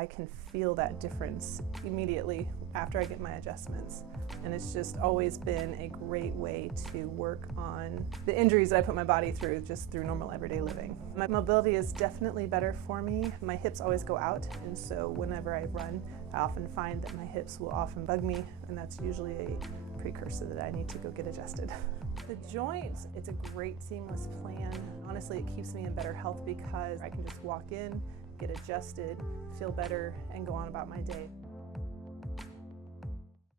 I can feel that difference immediately after I get my adjustments. And it's just always been a great way to work on the injuries that I put my body through just through normal everyday living. My mobility is definitely better for me. My hips always go out, and so whenever I run, I often find that my hips will often bug me, and that's usually a precursor that I need to go get adjusted. The joints, it's a great seamless plan. Honestly, it keeps me in better health because I can just walk in, get adjusted, feel better, and go on about my day.